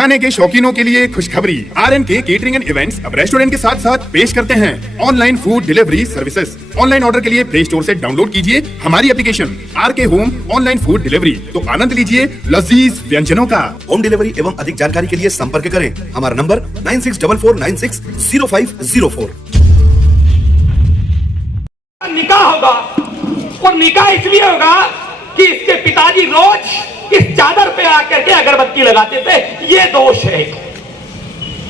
खाने के शौकीनों के लिए खुशखबरी। RNK केटरिंग एंड इवेंट्स अब रेस्टोरेंट के साथ साथ पेश करते हैं online food delivery services. Online order के लिए प्ले स्टोर से डाउनलोड कीजिए हमारी application RK home online food delivery, तो आनंद लीजिए लजीज व्यंजनों का। होम डिलीवरी एवं अधिक जानकारी के लिए संपर्क करें हमारा नंबर 9644960504। निकाह होगा और निकाह इसलिए होगा कि इसके पिताजी रोज इस चादर पे आकर के अगरबत्ती लगाते थे। ये दोष है,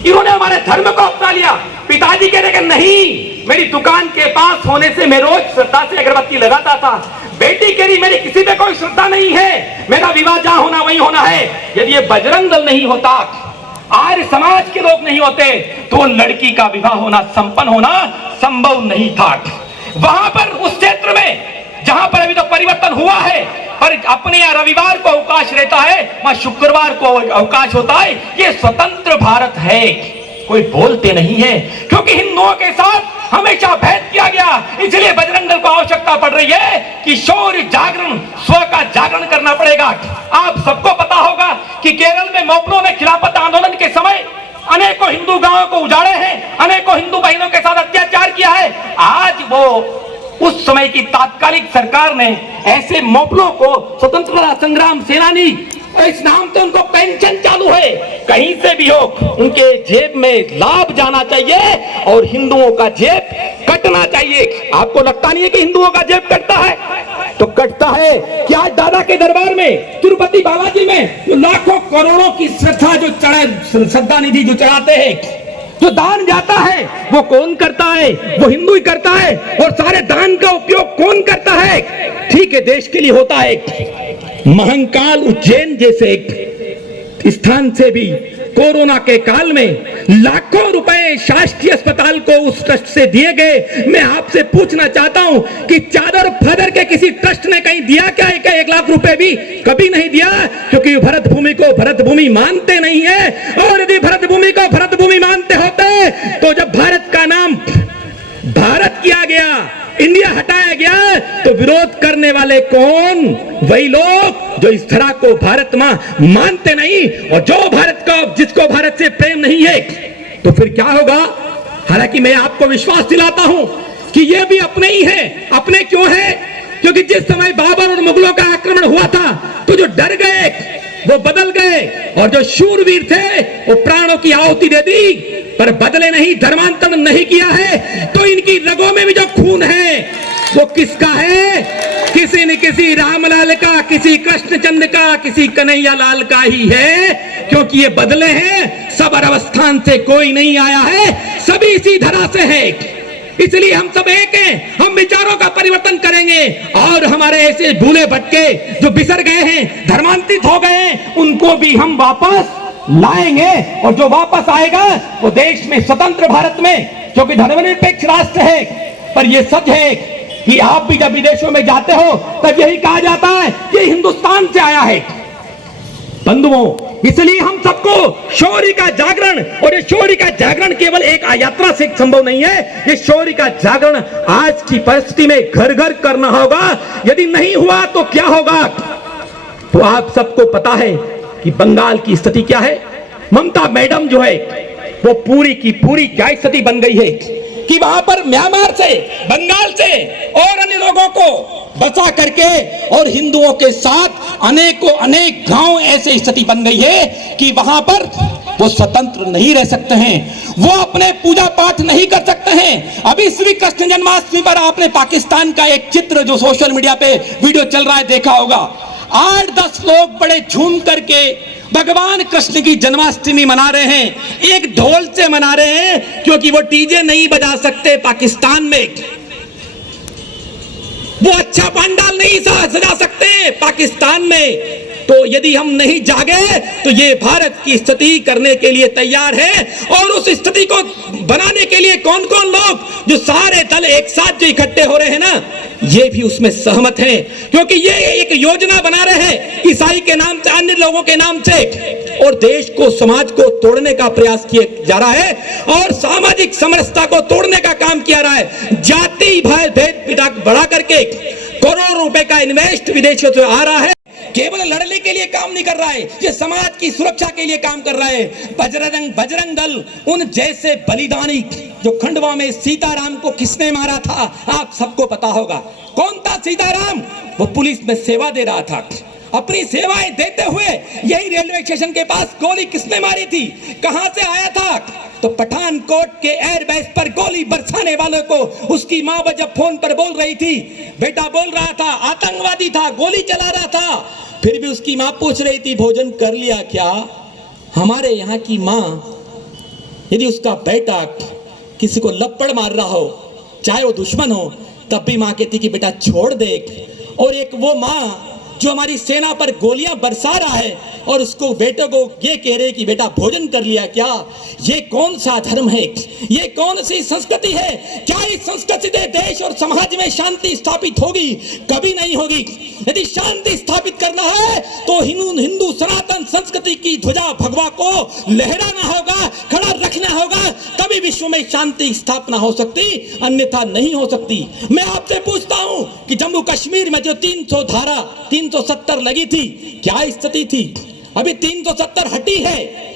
इन्होंने हमारे धर्म को अपना लिया। पिताजी कह रहे कि नहीं, मेरी दुकान के पास होने से मैं रोज श्रद्धा से अगरबत्ती लगाता था। बेटी कह रही मेरी किसी पे कोई श्रद्धा नहीं है, मेरा विवाह जहां होना वहीं होना है। यदि ये बजरंग दल नहीं होता, आर्य समाज के लोग नहीं होते, तो लड़की का विवाह होना संपन्न होना संभव नहीं था। वहां पर उस क्षेत्र में जहां पर अभी तो परिवर्तन हुआ है, पर अपने यहाँ रविवार को अवकाश रहता है, वहां शुक्रवार को अवकाश होता है। ये स्वतंत्र भारत है, कोई बोलते नहीं है, क्योंकि हिंदुओं के साथ हमेशा भेद किया गया। इसलिए बजरंग दल को आवश्यकता पड़ रही है कि शौर्य जागरण, स्व का जागरण करना पड़ेगा। आप सबको पता होगा कि केरल में मौपरों में खिलाफत आंदोलन के समय अनेकों हिंदू गांवों को उजाड़े हैं, अनेकों हिंदू बहनों के साथ अत्याचार किया है। आज वो उस समय की तात्कालिक सरकार ने ऐसे मौपलों को स्वतंत्रता संग्राम सेनानी इस नाम से उनको पेंशन चालू है, कहीं से भी हो उनके जेब में लाभ जाना चाहिए और हिंदुओं का जेब कटना चाहिए। आपको लगता नहीं है कि हिंदुओं का जेब कटता है? तो कटता है कि आज दादा के दरबार में, तिरुपति बालाजी में जो लाखों करोड़ों की श्रद्धा जो श्रद्धा निधि जो चढ़ाते हैं, जो दान जाता है, वो कौन करता है? वो हिंदू ही करता है। और सारे दान का उपयोग कौन करता है? ठीक है, देश के लिए होता है। महंकाल उज्जैन जैसे स्थान से भी कोरोना के काल में लाखों रुपए शासकीय अस्पताल को उस ट्रस्ट से दिए गए। मैं आपसे पूछना चाहता हूं कि चादर फदर के किसी ट्रस्ट ने कहीं दिया क्या? 1 लाख रुपए भी कभी नहीं दिया, क्योंकि भरत भूमि को भरत भूमि मानते नहीं है। और यदि भरत भूमि को भरत भूमि मानते होते तो जब भारत का नाम भारत किया गया, इंडिया हटाया गया, तो विरोध करने वाले कौन? वही लोग जो इस धरा को भारत मां मानते नहीं, और जो भारत का, जिसको भारत से प्रेम नहीं है। तो फिर क्या होगा? हालांकि मैं आपको विश्वास दिलाता हूं कि ये भी अपने ही हैं। अपने क्यों है? क्योंकि जिस समय बाबर और मुगलों का आक्रमण हुआ था, तो जो डर गए वो बदल गए, और जो शूरवीर थे वो प्राणों की आहुति दे दी, पर बदले नहीं, धर्मांतरण नहीं किया है। तो इनकी रगों में भी जो खून है वो किसका है? किसी न किसी रामलाल का, किसी कृष्णचंद्र का, किसी कन्हैया लाल का ही है। क्योंकि ये बदले हैं, सब अवस्थान से कोई नहीं आया है, सभी इसी धरा से है। इसलिए हम सब एक हैं, हम विचारों का परिवर्तन करेंगे, और हमारे ऐसे भूले भटके जो बिसर गए हैं, धर्मांतरित हो गए हैं, उनको भी हम वापस लाएंगे। और जो वापस आएगा वो देश में, स्वतंत्र भारत में, जो कि धर्मनिरपेक्ष राष्ट्र है। पर ये सच है कि आप भी जब विदेशों में जाते हो तब यही कहा जाता है कि हिंदुस्तान से आया है। बंधुओं, इसलिए हम सबको शौर्य का जागरण, और ये शौर्य का जागरण केवल एक यात्रा से संभव नहीं है, ये शौर्य का जागरण आज की परिस्थिति में घर घर करना होगा। यदि नहीं हुआ तो क्या होगा? तो आप सबको पता है कि बंगाल की स्थिति क्या है। ममता मैडम जो है वो पूरी की पूरी क्या स्थिति बन गई है कि वहां पर म्यांमार से, बंगाल से और अन्य लोगों को बचा करके, और हिंदुओं के साथ अनेक गांव ऐसे स्थिति बन गई है कि वहां पर वो स्वतंत्र नहीं रह सकते हैं, वो अपने पूजा पाठ नहीं कर सकते हैं। अभी श्री कृष्ण जन्माष्टमी पर आपने पाकिस्तान का एक चित्र जो सोशल मीडिया पे वीडियो चल रहा है देखा होगा। 8-10 लोग बड़े झूम करके भगवान कृष्ण की जन्माष्टमी मना रहे हैं, एक ढोल से मना रहे हैं, क्योंकि वो डीजे नहीं बजा सकते पाकिस्तान में। वो अच्छा पंडाल नहीं सजा सकते पाकिस्तान में। तो यदि हम नहीं जागे तो ये भारत की स्थिति करने के लिए तैयार है। और उस स्थिति को बनाने के लिए कौन कौन लोग, जो सारे दल एक साथ जो इकट्ठे हो रहे हैं ना, ये भी उसमें सहमत हैं, क्योंकि ये एक योजना बना रहे हैं ईसाई के नाम से, अन्य लोगों के नाम से, और देश को, समाज को तोड़ने का प्रयास किया जा रहा है, और सामाजिक समरसता को तोड़ने का काम किया रहा है। जाति भेद बढ़ा करके करोड़ों रुपए का इन्वेस्ट विदेशों से आ रहा है। केवल लड़ने के लिए काम नहीं कर रहा है, ये समाज की सुरक्षा के लिए काम कर रहा है। बजरंग दल उन जैसे बलिदानी, जो खंडवा में सीताराम को किसने मारा था आप सबको पता होगा। कौन था सीताराम? वो पुलिस में सेवा दे रहा था। अपनी सेवाएं देते हुए यही रेलवे स्टेशन के पास गोली किसने मारी थी? कहां से आया था? तो पठानकोट के एयरबेस पर गोली बरसाने वालों को उसकी मां जब फोन पर बोल रही थी, बेटा बोल रहा था आतंकवादी था, गोली चला रहा था, फिर भी उसकी मां पूछ रही थी भोजन कर लिया क्या? हमारे यहाँ की मां यदि उसका बेटा किसी को लपड़ मार रहा हो, चाहे वो दुश्मन हो, तब भी मां कहती कि बेटा छोड़ दे। और एक वो मां जो हमारी सेना पर गोलियां बरसा रहा है और उसको बेटे को ये कह रहे कि बेटा भोजन कर लिया क्या? ये कौन सा धर्म है? ये कौन सी संस्कृति है? क्या इस संस्कृति से देश और समाज में शांति स्थापित होगी? कभी नहीं होगी। यदि शांति स्थापित करना है तो हिंदू सनातन संस्कृति की ध्वजा भगवा को लहराना होगा, खड़ा रखना होगा, तभी विश्व में शांति स्थापना हो सकती, अन्यथा नहीं हो सकती। मैं आपसे पूछता हूं कि जम्मू कश्मीर में जो 370 लगी थी, क्या स्थिति थी? अभी 370 हटी है।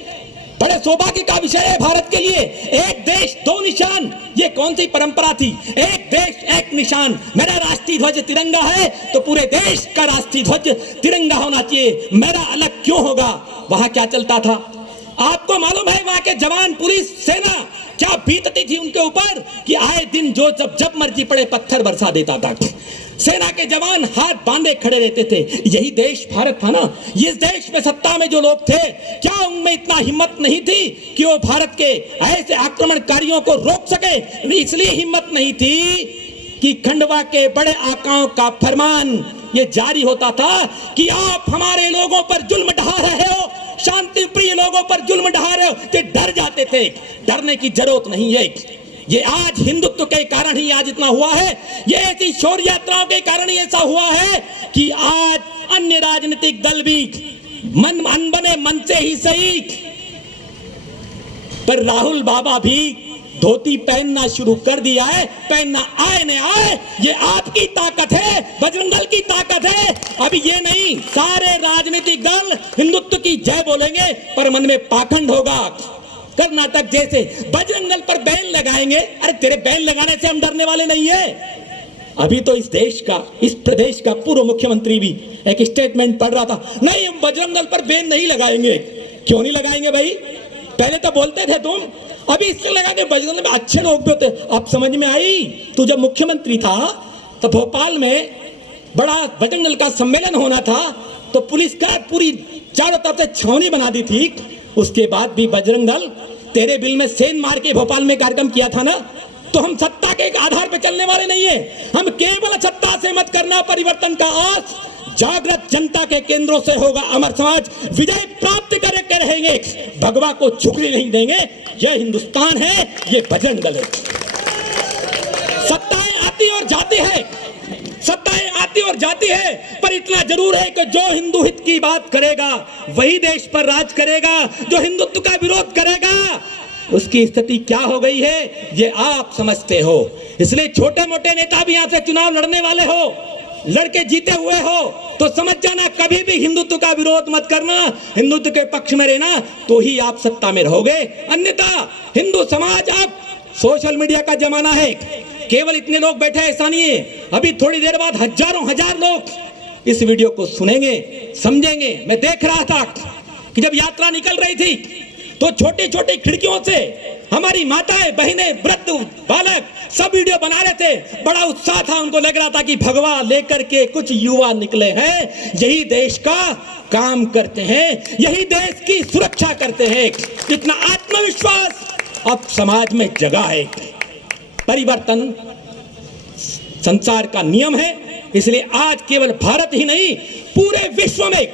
बड़े सौभाग्य का विषय है भारत के लिए। एक देश दो निशान, ये कौन सी परंपरा थी? एक देश एक निशान। मेरा राष्ट्रीय ध्वज तिरंगा है तो पूरे देश का राष्ट्रीय ध्वज तिरंगा होना चाहिए, मेरा अलग क्यों होगा? वहां क्या चलता था आपको मालूम है? वहां के जवान, पुलिस, सेना क्या बीतती थी उनके ऊपर कि आए दिन जो जब मर्जी पड़े पत्थर बरसा देता था। सेना के जवान हाथ बांधे खड़े रहते थे। यही देश भारत था ना। इस देश में सत्ता में जो लोग थे, क्या उनमें इतना हिम्मत नहीं थी कि वो भारत के ऐसे आक्रमणकारियों को रोक सके? इसलिए हिम्मत नहीं थी कि खंडवा के बड़े आकाओं का फरमान ये जारी होता था कि आप हमारे लोगों पर जुल्म ढा रहे हो, शांति प्रिय लोगों पर जुल्म ढा रहे हो। तो डर जाते थे। डरने की जरूरत नहीं है। ये आज हिंदुत्व के कारण ही आज इतना हुआ है। ये ऐसी शौर्य यात्राओं के कारण ही ऐसा हुआ है कि आज अन्य राजनीतिक दल भी अनबने मन से ही सही, पर राहुल बाबा भी धोती पहनना शुरू कर दिया है। पहनना आए न आए, ये आपकी ताकत है, बजरंग दल की ताकत है। अभी ये नहीं, सारे राजनीतिक दल हिंदुत्व की जय बोलेंगे पर मन में पाखंड होगा। कर्नाटक जैसे बजरंग दल पर बैन लगाएंगे। अरे तेरे बैन लगाने से हम डरने वाले नहीं है। अभी तो इस देश का, इस प्रदेश का पूर्व मुख्यमंत्री भी एक स्टेटमेंट पढ़ रहा था, नहीं हम बजरंग दल पर बैन नहीं लगाएंगे। क्यों नहीं लगाएंगे भाई? पहले तो बोलते थे तुम, अभी इसलिए लगा के बजरंग दल में अच्छे लोग भी होते। अब समझ में आई? तू जब मुख्यमंत्री था तो भोपाल में बड़ा बजरंग दल का सम्मेलन होना था तो पुलिस का पूरी चारों तरफ से छावनी बना दी थी। उसके बाद भी बजरंग दल तेरे बिल में सेन मार के भोपाल में कार्यक्रम किया था ना। तो हम सत्ता के आधार पर चलने वाले नहीं है। हम केवल सत्ता से मत करना परिवर्तन का आस, जागृत जनता के केंद्रों से होगा अमर समाज। विजय प्राप्त करके रहेंगे, भगवा को झुकने नहीं देंगे। यह हिंदुस्तान है, ये बजरंग दल है। सत्ताएं आती और जाती है, सत्ताएं आती और जाती है, पर इतना जरूर है कि जो हिंदू हित की बात करेगा वही देश पर राज करेगा। जो हिंदुत्व का विरोध करेगा उसकी स्थिति क्या हो गई है ये आप समझते हो। इसलिए छोटे मोटे नेता भी यहां से चुनाव लड़ने वाले हो, लड़के जीते हुए हो तो समझ जाना, कभी भी हिंदुत्व का विरोध मत करना, हिंदुत्व के पक्ष में रहना, तो ही आप सत्ता में रहोगे। अन्यथा हिंदू समाज, अब सोशल मीडिया का जमाना है, केवल इतने लोग बैठे ऐसा नहीं है, अभी थोड़ी देर बाद हजारों हजार लोग इस वीडियो को सुनेंगे, समझेंगे। मैं देख रहा था कि जब यात्रा निकल रही थी तो छोटी छोटी खिड़कियों से हमारी माताएं, बहनें, वृद्ध, बालक सब वीडियो बना रहे थे। बड़ा उत्साह था, उनको लग रहा था कि भगवा लेकर के कुछ युवा निकले हैं, यही देश का काम करते हैं, यही देश की सुरक्षा करते हैं। इतना आत्मविश्वास अब समाज में जगा है। परिवर्तन संसार का नियम है, इसलिए आज केवल भारत ही नहीं पूरे विश्व में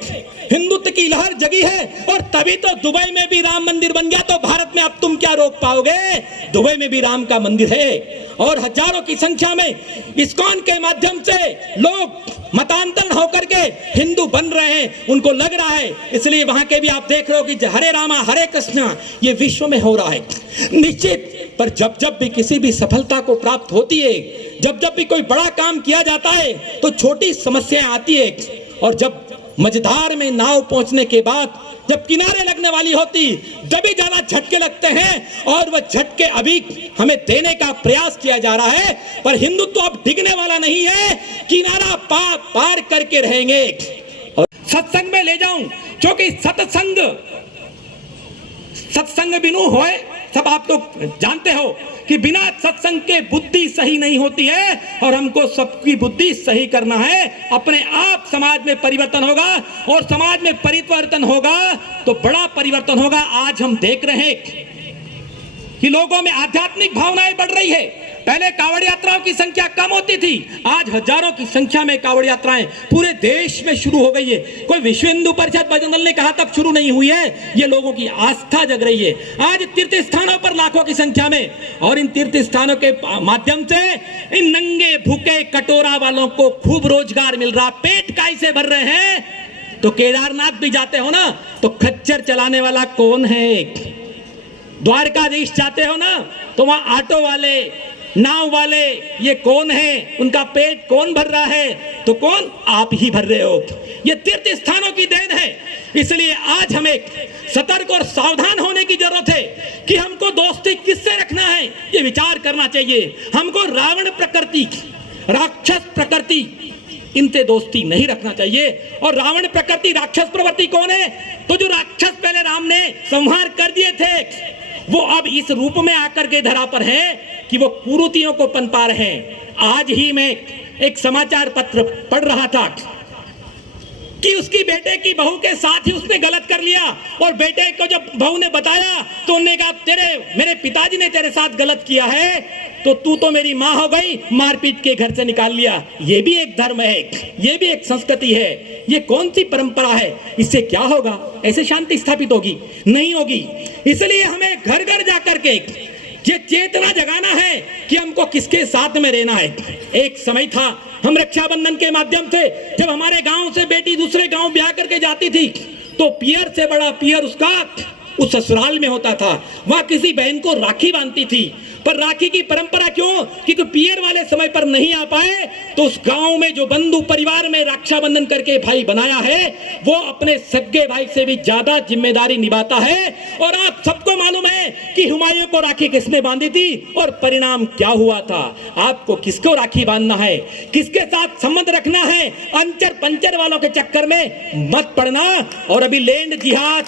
हिंदुत्व की लहर जगी है। और तभी तो दुबई में भी राम मंदिर बन गया। तो भारत में अब तुम क्या रोक पाओगे? दुबई में भी राम का मंदिर है और हजारों की संख्या में इस्कॉन के माध्यम से लोग मतांतरण होकर के हिंदू बन रहे हैं, उनको लग रहा है। इसलिए वहां के भी आप देख रहे हो कि हरे रामा हरे कृष्णा ये विश्व में हो रहा है निश्चित। पर जब जब भी किसी भी सफलता को प्राप्त होती है, जब जब भी कोई बड़ा काम किया जाता है तो छोटी समस्याएं आती है। और जब मझधार में नाव पहुंचने के बाद जब किनारे लगने वाली होती जब भी ज्यादा झटके लगते हैं और वह झटके अभी हमें देने का प्रयास किया जा रहा है, पर हिंदुत्व अब डिगने वाला नहीं है, किनारा पार करके रहेंगे। और सत्संग में ले जाऊं, क्योंकि सत्संग बिनु होए, सब आप लोग जानते हो कि बिना सत्संग के बुद्धि सही नहीं होती है, और हमको सबकी बुद्धि सही करना है। अपने आप समाज में परिवर्तन होगा, और समाज में परिवर्तन होगा तो बड़ा परिवर्तन होगा। आज हम देख रहे हैं कि लोगों में आध्यात्मिक भावनाएं बढ़ रही है। पहले कावड़ यात्राओं की संख्या कम होती थी, आज हजारों की संख्या में कावड़ यात्राएं पूरे देश में शुरू हो गई है। कोई विश्व हिंदू परिषद बजरंग दल ने कहा तब शुरू नहीं हुई है, ये लोगों की आस्था जग रही है। आज तीर्थ स्थानों पर लाखों की संख्या में, और इन तीर्थ स्थानों के माध्यम से इन नंगे भूखे कटोरा वालों को खूब रोजगार मिल रहा। पेट कैसे भर रहे हैं? तो केदारनाथ भी जाते हो ना, तो खच्चर चलाने वाला कौन है? द्वारकाधीश जाते हो ना, तो वहां ऑटो वाले, नाव वाले, ये कौन है? उनका पेट कौन भर रहा है? तो कौन? आप ही भर रहे हो। ये तीर्थ स्थानों की देन है। इसलिए आज हमें सतर्क और सावधान होने की जरूरत है कि हमको दोस्ती किससे रखना है, ये विचार करना चाहिए। हमको रावण प्रकृति, राक्षस प्रकृति, इनसे दोस्ती नहीं रखना चाहिए। और रावण प्रकृति, राक्षस प्रवृत्ति कौन है? तो जो राक्षस पहले राम ने संहार कर दिए थे, वो अब इस रूप में आकर के धरा पर है कि वो कुरीतियों को पनपा रहे हैं। आज ही मैं एक समाचार पत्र पढ़ रहा था कि उसकी बेटे की बहू के साथ ही उसने गलत कर लिया, और बेटे को जब बहू ने बताया तो उन्होंने कहा मेरे पिताजी ने तेरे साथ गलत किया है, तो तू तो मेरी माँ हो गई, मारपीट के घर से निकाल लिया। ये भी एक धर्म है, ये भी एक संस्कृति है। ये कौन सी परंपरा है? इससे क्या होगा? ऐसे शांति स्थापित होगी? नहीं होगी। इसलिए हमें घर घर जाकर के ये चेतना जगाना है कि हमको किसके साथ में रहना है। एक समय था, हम रक्षाबंधन के माध्यम से जब हमारे गांव से बेटी दूसरे गांव ब्याह करके जाती थी, तो पियर से बड़ा पियर उसका उस ससुराल में होता था। वहां किसी बहन को राखी बांधती थी, पर राखी की परंपरा क्यों? क्योंकि पियर वाले समय पर नहीं आ पाए, तो उस गांव में जो बंधु परिवार में रक्षाबंधन करके भाई बनाया है, वो अपने सगे भाई से भी ज्यादा जिम्मेदारी निभाता है। और आप सबको मालूम है कि हुमायूं को राखी किसने बांधी थी और परिणाम क्या हुआ था। आपको किसको राखी बांधना है, किसके साथ संबंध रखना है, अंचर पंचर वालों के चक्कर में मत पड़ना। और अभी लैंड जिहाद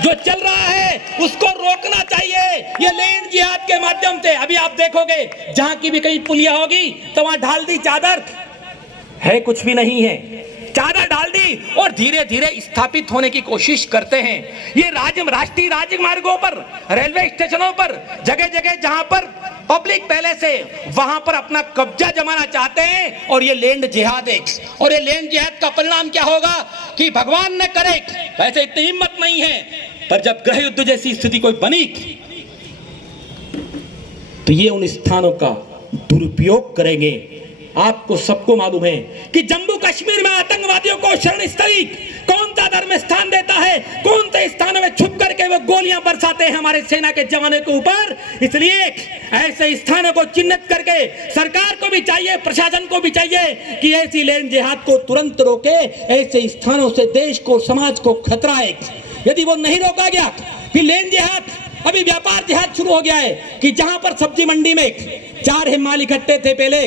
जो चल रहा है उसको रोकना चाहिए। ये लैंड जिहाद के माध्यम से अभी आप देखोगे जहां की भी कहीं पुलिया होगी तो वहां डाल दी चादर है, कुछ भी नहीं है, चादर डाल दी और धीरे धीरे स्थापित होने की कोशिश करते हैं। ये राष्ट्रीय राजमार्गों पर, रेलवे स्टेशनों पर, जगह जगह जहां पर पब्लिक पहले से वहां पर अपना कब्जा जमाना चाहते हैं, और ये लैंड जिहाद है। और ये लैंड जिहाद का परिणाम क्या होगा कि भगवान न करे, वैसे इतनी हिम्मत नहीं है, पर जब गृह युद्ध जैसी स्थिति कोई बनी तो ये उन स्थानों का दुरुपयोग करेंगे। आपको सबको मालूम है कि जम्मू कश्मीर में आतंकवादियों को शरण स्थली कौन सा धर्म स्थान देता है, कौन से स्थानों में छुप करके वो गोलियां बरसाते हैं हमारे सेना के जवानों के ऊपर। इसलिए ऐसे स्थानों को चिन्हित करके सरकार को भी चाहिए, प्रशासन को भी चाहिए कि ऐसी लैंड जिहाद को तुरंत रोके। ऐसे स्थानों से देश को, समाज को खतरा है। यदि वो नहीं रोका गया फिर लैंड जिहाद, अभी व्यापार जिहाद शुरू हो गया है कि जहां पर सब्जी मंडी में 4 हिमाल इकट्ठे थे, पहले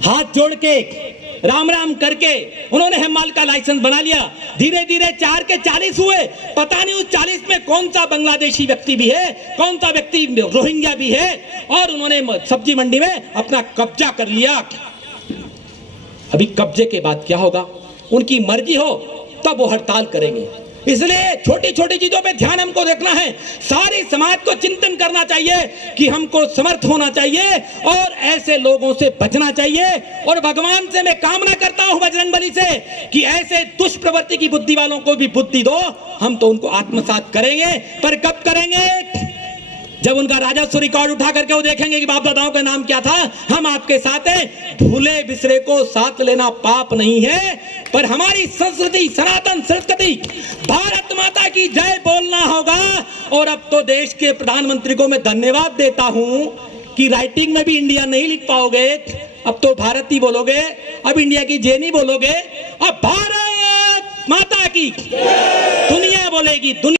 हाथ जोड़ के राम राम करके उन्होंने हेमाल का लाइसेंस बना लिया। धीरे धीरे 4 के 40 हुए। पता नहीं उस 40 में कौन सा बांग्लादेशी व्यक्ति भी है, कौन सा व्यक्ति रोहिंग्या भी है, और उन्होंने सब्जी मंडी में अपना कब्जा कर लिया। अभी कब्जे के बाद क्या होगा? उनकी मर्जी हो तब वो हड़ताल करेंगे। इसलिए छोटी छोटी चीजों पे ध्यान हमको रखना है। सारे समाज को चिंतन करना चाहिए कि हमको समर्थ होना चाहिए और ऐसे लोगों से बचना चाहिए। और भगवान से मैं कामना करता हूं, बजरंगबली से, कि ऐसे दुष्प्रवृत्ति की बुद्धि वालों को भी बुद्धि दो। हम तो उनको आत्मसात करेंगे, पर कब करेंगे? जब उनका राजस्व रिकॉर्ड उठा करके वो देखेंगे कि बाप दादाओं का नाम क्या था। हम आपके साथ हैं, भूले बिसरे को साथ लेना पाप नहीं है, पर हमारी संस्कृति, सनातन संस्कृति, भारत माता की जय बोलना होगा। और अब तो देश के प्रधानमंत्री को मैं धन्यवाद देता हूं कि राइटिंग में भी इंडिया नहीं लिख पाओगे, अब तो भारत ही बोलोगे, अब इंडिया की जे नहीं बोलोगे, अब भारत माता की दुनिया बोलेगी।